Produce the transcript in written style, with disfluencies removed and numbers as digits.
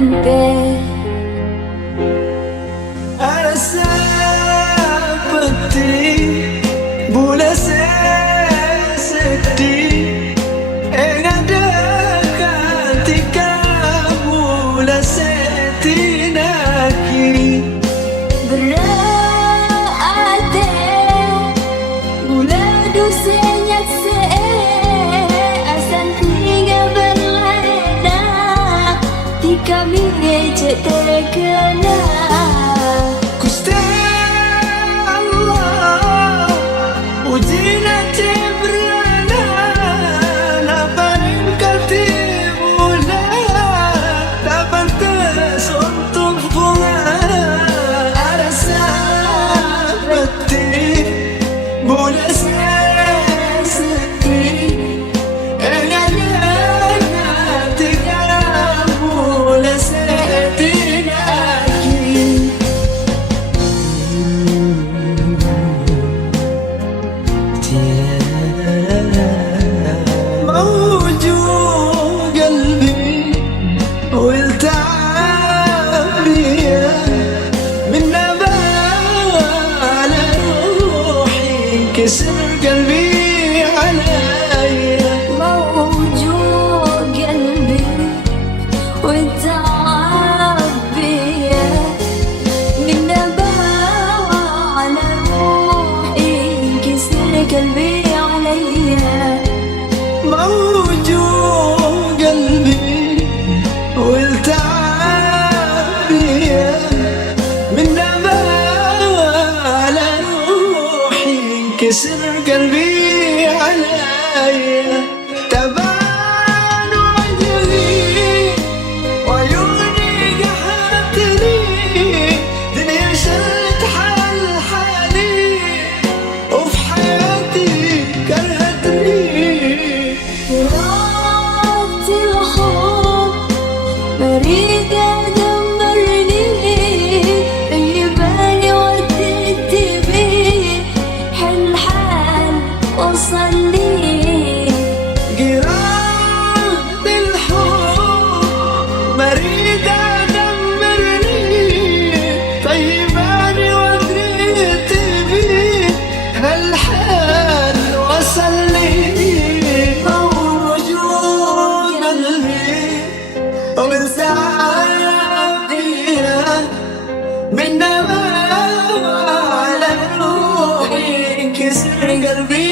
mente. Ara seperti bulan sedih yang ada ketika bulan setinaki Berarti bulan dosanya asan tinggal berlena di kami cek terkena. كسر قلبي علي موجوع قلبي وتعب بيا من نباوة على روحي كسر قلبي عليا موجوع قلبي والتعب بيا من نباوة على روحي كسر قلبي علي تبان وجهي وعيوني قهرتني دنيا شلت حالي وفي حياتي كرهتني رات الحب بريد دمرني غيباني وديت بيه حل وصل لي قرات الحب مريد دمرني طيباني ودريت بيه هالحال وصل لي موجود قلبي ومن ساعتها من نبات على روحي كسر قلبي